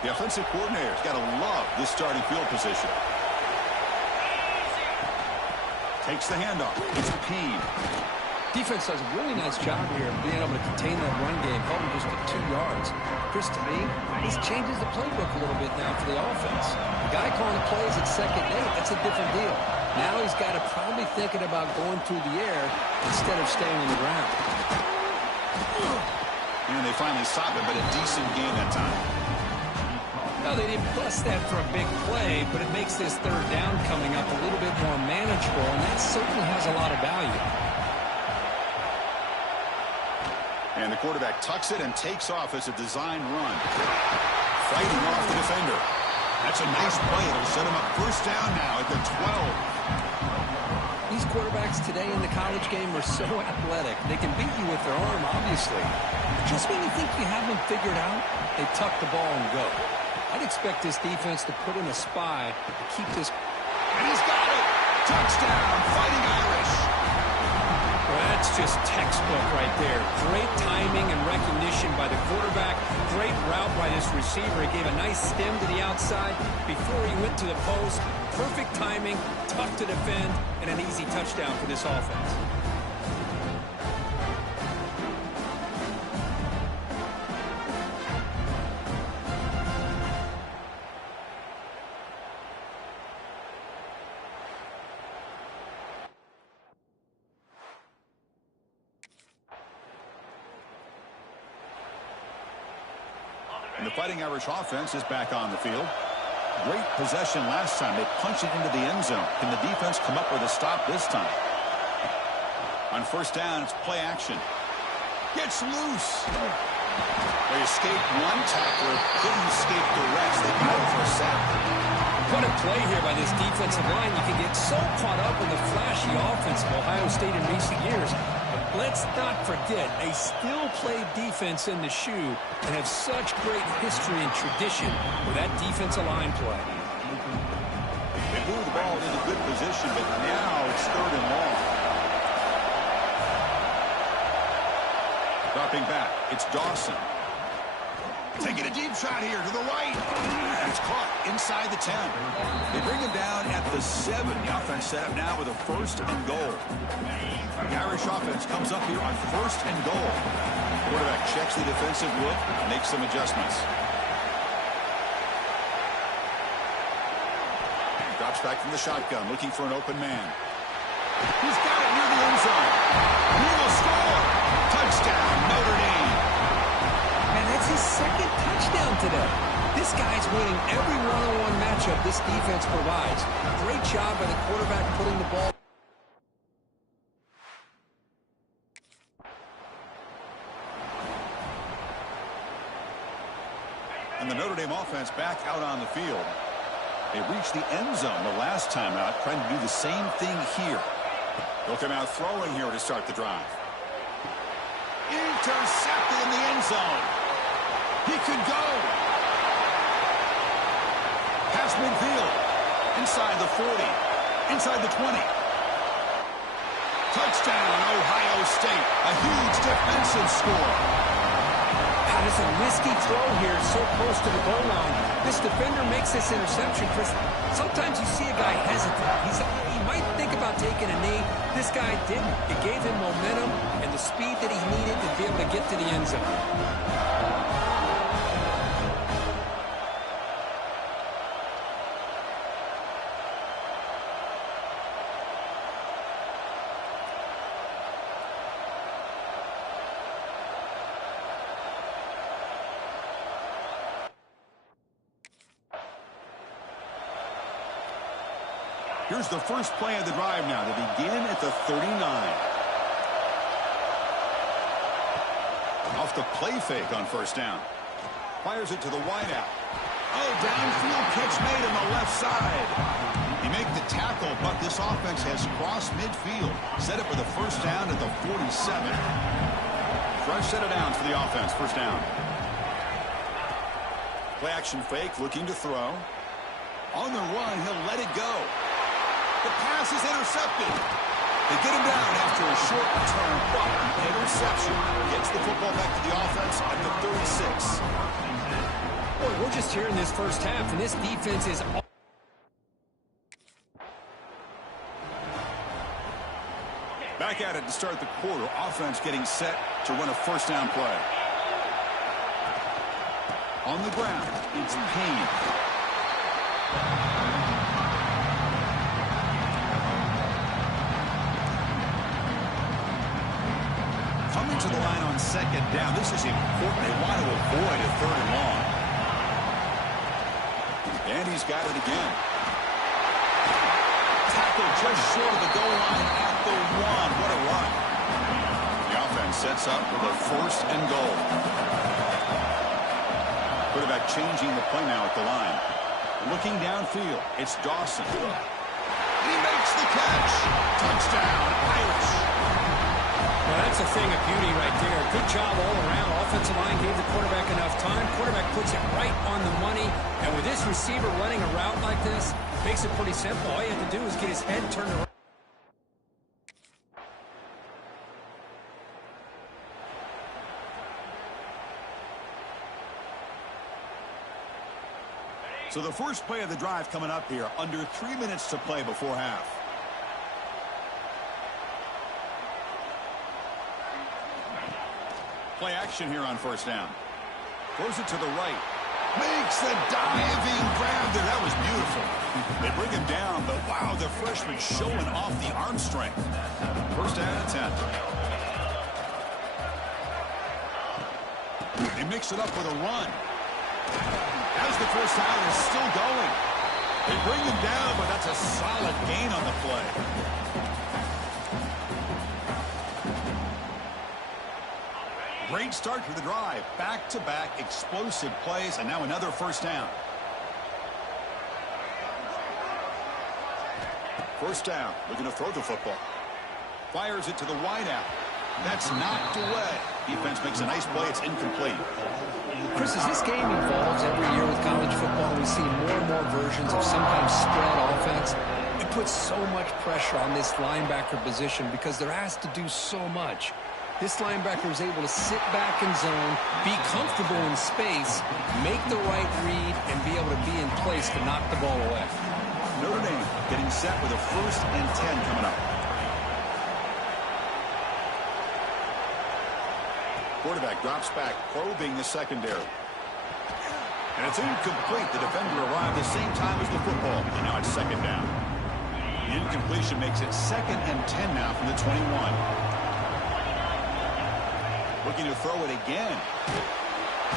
The offensive coordinator's got to love this starting field position. Takes the handoff. It's Peed. Defense does a really nice job here of being able to contain that run game, held him just to 2 yards. Chris, to me, this changes the playbook a little bit now for the offense. The guy calling the plays at 2nd and 8, that's a different deal. Now he's got to probably thinking about going through the air instead of staying on the ground. And they finally stop it, but a decent gain that time. No, they didn't bust that for a big play, but it makes this 3rd down coming up a little bit more manageable, and that certainly has a lot of value. And the quarterback tucks it and takes off as a design run. Fighting off the defender. That's a nice play. It'll set him up 1st down now at the 12. These quarterbacks today in the college game are so athletic. They can beat you with their arm, obviously. But just when you think you have them figured out, they tuck the ball and go. I'd expect this defense to put in a spy to keep this. And he's got it. Touchdown, Fighting Irish. Well, that's just textbook right there. Great timing and recognition by the quarterback. Great route by this receiver. He gave a nice stem to the outside before he went to the post. Perfect timing, tough to defend, and an easy touchdown for this offense. And the Fighting Irish offense is back on the field. Great possession last time. They punched it into the end zone. Can the defense come up with a stop this time? On 1st down, it's play action. Gets loose. They escaped one tackler. Couldn't escape the rest. They got him for a sack. What a play here by this defensive line. You can get so caught up in the flashy offense of Ohio State in recent years. Let's not forget, they still play defense in the shoe and have such great history and tradition with that defensive line play. They moved the ball into good position, but now it's 3rd and long. Dropping back, it's Dawson. Taking a deep shot here to the right. It's caught inside the 10. They bring him down at the 7. The offense set up now with a 1st and goal. The Irish offense comes up here on 1st and goal. Quarterback checks the defensive look, makes some adjustments. Drops back from the shotgun, looking for an open man. He's got it near the end zone. He will score. Touchdown, Notre Dame. And that's his 2nd touchdown today. This guy's winning every one-on-one matchup this defense provides. Great job by the quarterback putting the ball. And the Notre Dame offense back out on the field. They reached the end zone the last time out, trying to do the same thing here. They'll come out throwing here to start the drive. Intercepted in the end zone. He could go. Past midfield. Inside the 40. Inside the 20. Touchdown, Ohio State. A huge defensive score. It's a risky throw here, so close to the goal line. This defender makes this interception. Chris, sometimes you see a guy hesitate. He might think about taking a knee. This guy didn't. It gave him momentum and the speed that he needed to be able to get to the end zone. Here's the first play of the drive now. They begin at the 39. Off the play fake on 1st down. Fires it to the wideout. Oh, downfield pitch made on the left side. He make the tackle, but this offense has crossed midfield. Set up with a 1st down at the 47. Fresh set of downs for the offense. 1st down. Play action fake, looking to throw. On the run, he'll let it go. The pass is intercepted. They get him down after a short return, but the interception gets the football back to the offense at the 36. Boy, we're just here in this first half, and this defense is... Back at it to start the quarter. Offense getting set to run a first down play. On the ground, it's Payne. Coming to the line on second down. This is important. They want to avoid a third and long. And he's got it again. Tackle just short of the goal line at the 1. What a run. The offense sets up with a first and goal. Quarterback changing the play now at the line. Looking downfield, it's Dawson. He makes the catch. Touchdown, Irish. Well, that's a thing of beauty right there. Good job all around. Offensive line gave the quarterback enough time. Quarterback puts it right on the money. And with this receiver running a route like this, makes it pretty simple. All you have to do is get his head turned around. So the first play of the drive coming up here. Under 3 minutes to play before half. Play action here on first down. Throws it to the right. Makes the diving grab there. That was beautiful. They bring him down, but wow, the freshman showing off the arm strength. First down and 10. They mix it up with a run. As the first down is still going. They bring him down, but that's a solid gain on the play. Great start to the drive. Back-to-back explosive plays, and now another first down. First down, looking to throw the football. Fires it to the wideout. That's knocked away. Defense makes a nice play. It's incomplete. Chris, as this game evolves every year with college football, we see more and more versions of some kind of spread offense. It puts so much pressure on this linebacker position because they're asked to do so much. This linebacker is able to sit back in zone, be comfortable in space, make the right read, and be able to be in place to knock the ball away. Notre Dame getting set with a first and 10 coming up. Quarterback drops back, probing the secondary. And it's incomplete. The defender arrived the same time as the football. And now it's second down. The incompletion makes it second and 10 now from the 21. Looking to throw it again.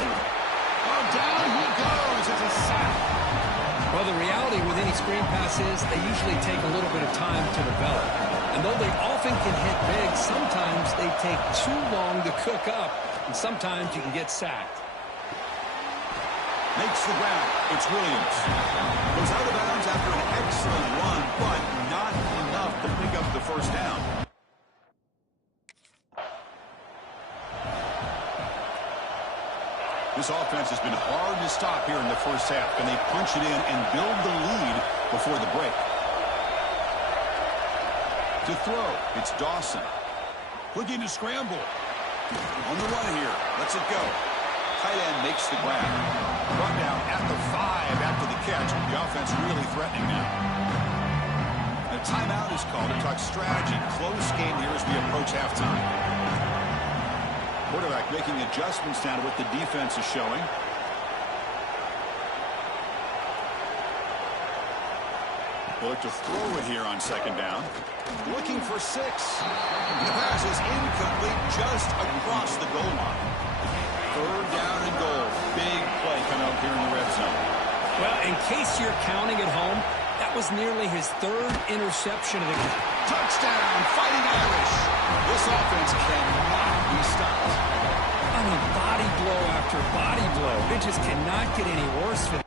Oh, down he goes. It's a sack. Well, the reality with any screen pass is they usually take a little bit of time to develop. And though they often can hit big, sometimes they take too long to cook up, and sometimes you can get sacked. Makes the ground. It's Williams. Goes out of bounds after an excellent run, but not enough to pick up the first down. This offense has been hard to stop here in the first half. Can they punch it in and build the lead before the break? To throw, it's Dawson. Looking to scramble. On the run here. Lets it go. Tight end makes the grab. Brought down at the 5 after the catch. The offense really threatening now. A timeout is called to talk strategy. Close game here as we approach halftime. Quarterback making adjustments down to what the defense is showing. They look to throw it here on second down. Looking for 6. The pass is incomplete just across the goal line. Third down and goal. Big play coming up here in the red zone. Well, in case you're counting at home, that was nearly his 3rd interception of the game. Touchdown, Fighting Irish. This offense cannot be stopped. I mean, body blow after body blow. It just cannot get any worse for them.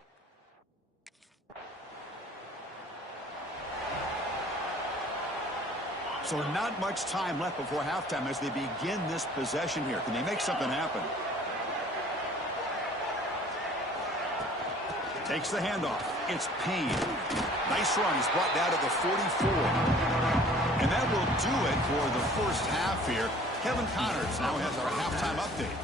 So not much time left before halftime as they begin this possession here. Can they make something happen? Takes the handoff. It's Payne. Nice run. He's brought down to the 44. And that will do it for the first half here. Kevin Connors now has our halftime update.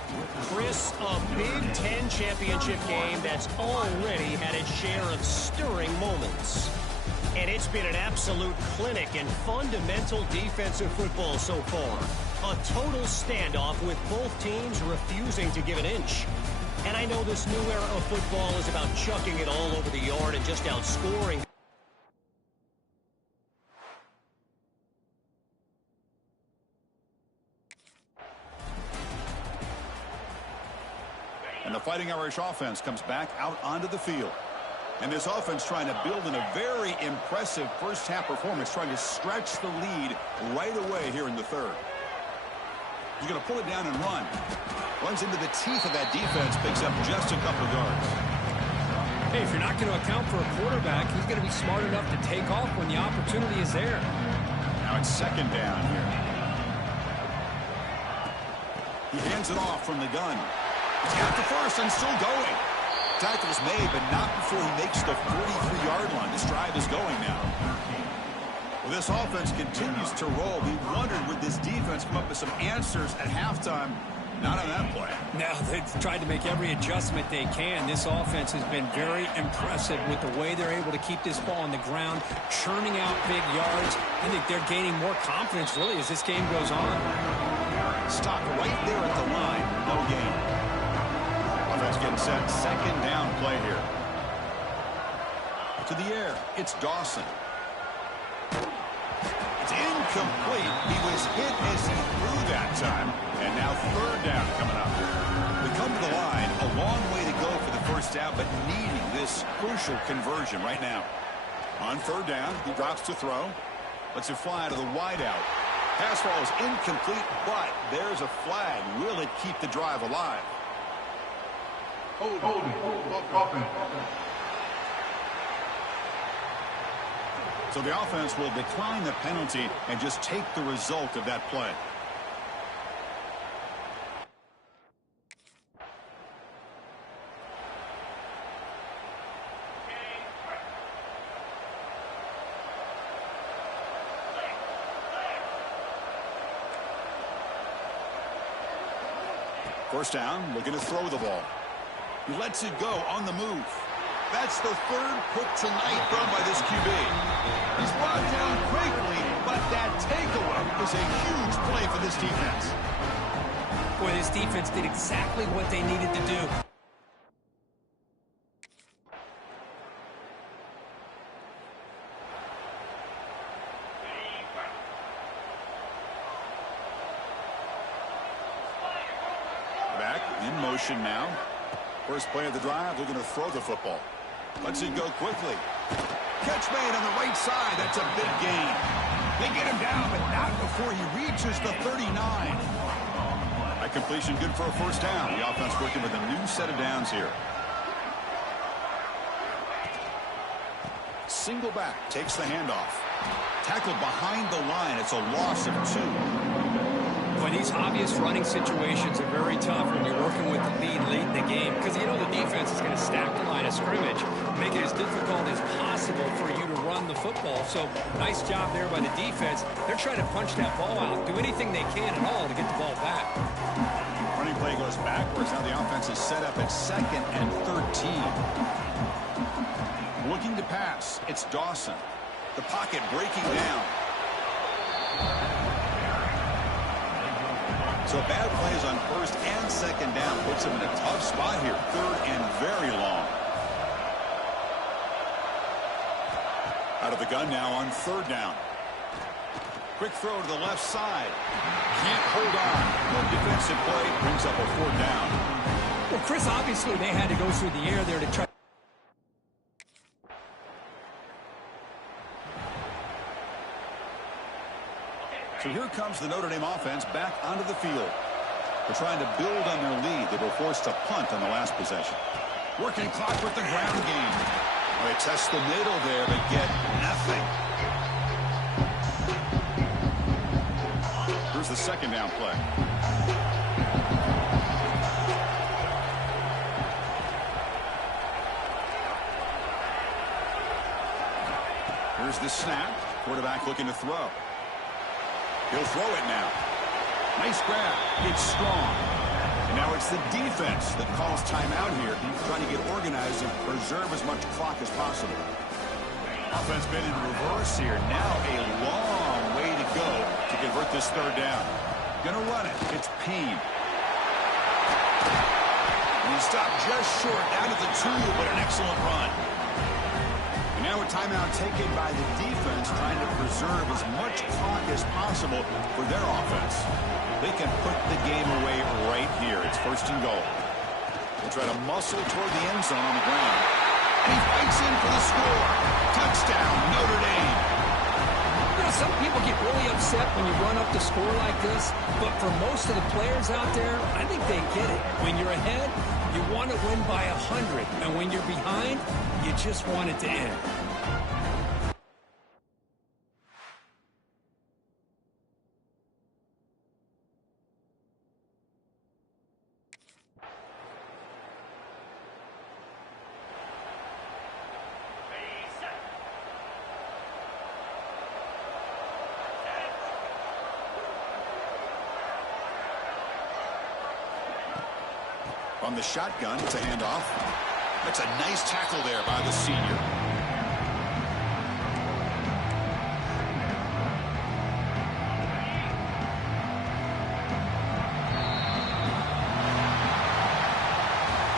Chris, a Big Ten championship game that's already had its share of stirring moments. And it's been an absolute clinic in fundamental defensive football so far. A total standoff with both teams refusing to give an inch. And I know this new era of football is about chucking it all over the yard and just outscoring. And the Fighting Irish offense comes back out onto the field. And this offense trying to build in a very impressive first-half performance, trying to stretch the lead right away here in the third. He's going to pull it down and run. Runs into the teeth of that defense, picks up just a couple of yards. Hey, if you're not going to account for a quarterback, he's going to be smart enough to take off when the opportunity is there. Now it's second down here. He hands it off from the gun. He's got the first and still going. Tackle's made, but not before he makes the 43-yard line. This drive is going now. Well, this offense continues to roll. We wondered, would this defense come up with some answers at halftime? Not on that play. Now they've tried to make every adjustment they can. This offense has been very impressive with the way they're able to keep this ball on the ground, churning out big yards. I think they're gaining more confidence, really, as this game goes on. Stop right there at the line. No gain. Offense getting set. Second down play here. To the air. It's Dawson. It's incomplete. He was hit as he threw that time. And now third down coming up. We come to the line. A long way to go for the first down, but needing this crucial conversion right now. On third down, he drops to throw. Lets it fly to the wideout. Pass ball is incomplete, but there's a flag. Will it keep the drive alive? So the offense will decline the penalty and just take the result of that play. First down, looking to throw the ball. He lets it go on the move. That's the third pick tonight thrown by this QB. He's brought down quickly, but that takeaway is a huge play for this defense. Boy, this defense did exactly what they needed to do. Back in motion now. First play of the drive, looking to throw the football. Lets it go quickly. Catch made on the right side. That's a big gain. They get him down, but not before he reaches the 39. That completion good for a first down. The offense working with a new set of downs here. Single back, takes the handoff. Tackled behind the line. It's a loss of 2. Boy, these obvious running situations are very tough when you're working with the lead late in the game, because you know the defense is going to stack the line of scrimmage, make it as difficult as possible for you to run the football. So nice job there by the defense. They're trying to punch that ball out, do anything they can at all to get the ball back. Running play goes backwards. Now the offense is set up at 2nd and 13. Looking to pass. It's Dawson. The pocket breaking down. So bad plays on first and second down puts him in a tough spot here. Third and very long. Out of the gun now on third down. Quick throw to the left side. Can't hold on. Good defensive play brings up a fourth down. Well, Chris, obviously they had to go through the air there to try. So here comes the Notre Dame offense back onto the field. They're trying to build on their lead. They were forced to punt on the last possession. Working clock with the ground game. Well, they test the middle there, but get nothing. Here's the second down play. Here's the snap. Quarterback looking to throw. He'll throw it now. Nice grab. It's strong. And now it's the defense that calls timeout here, trying to get organized and preserve as much clock as possible. Offense been in reverse here. Now a long way to go to convert this third down. Gonna run it. It's Payne. And he stopped just short down at the 2, but an excellent run. And now a timeout taken by the defense, trying to preserve as much clock as possible for their offense. They can put the game away right here. It's 1st and goal. They'll try to muscle toward the end zone on the ground. And he fights in for the score. Touchdown, Notre Dame. You know, some people get really upset when you run up the score like this, but for most of the players out there, I think they get it. When you're ahead, you want to win by 100, and when you're behind, you just want it to end. On the shotgun, it's a handoff. That's a nice tackle there by the senior.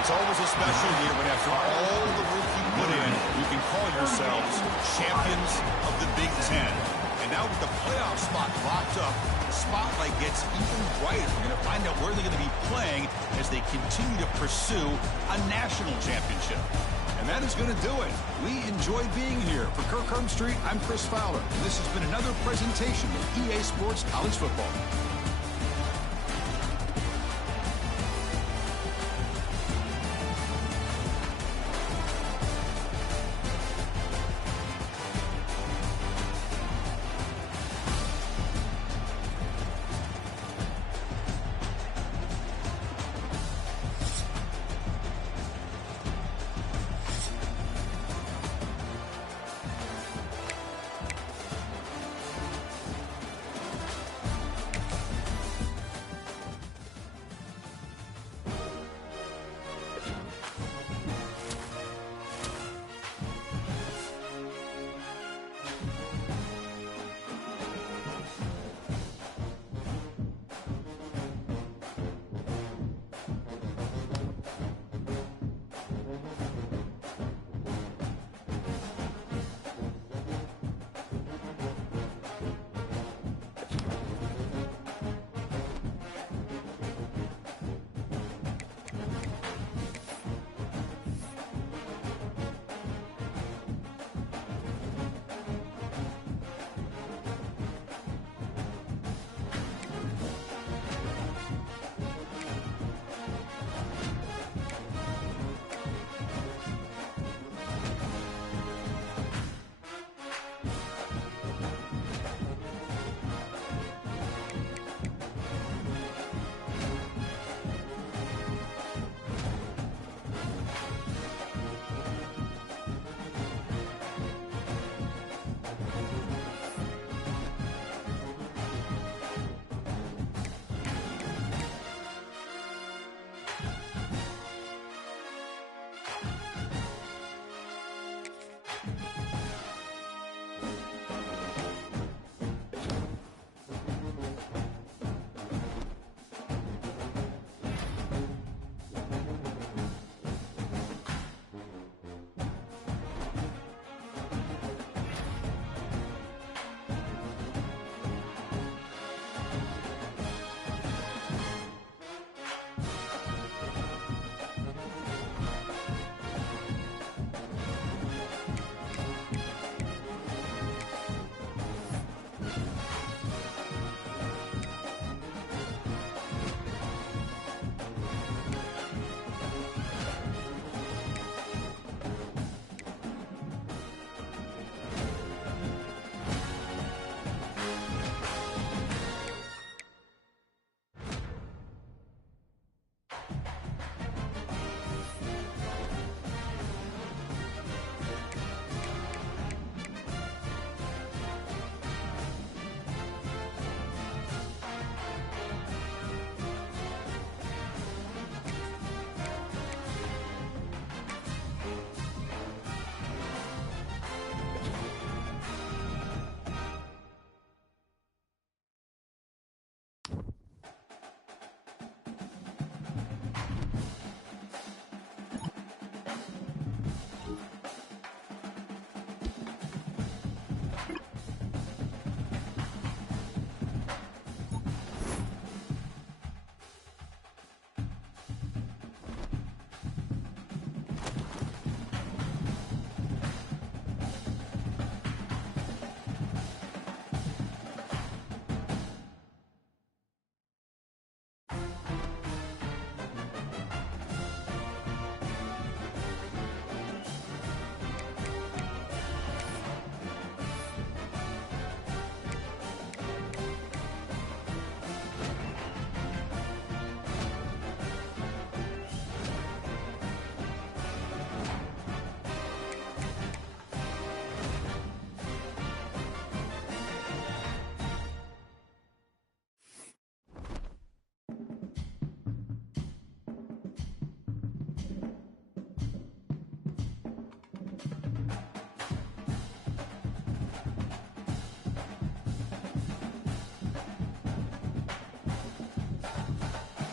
It's always a special year when after all the work you put in, you can call yourselves champions of the Big Ten. And now with the playoff spot locked up, the spotlight gets even brighter. We're going to find out where they're going to be playing as they continue to pursue a national championship. And that is going to do it. We enjoyed being here. For Kirk Herbstreit, I'm Chris Fowler. And this has been another presentation of EA Sports College Football.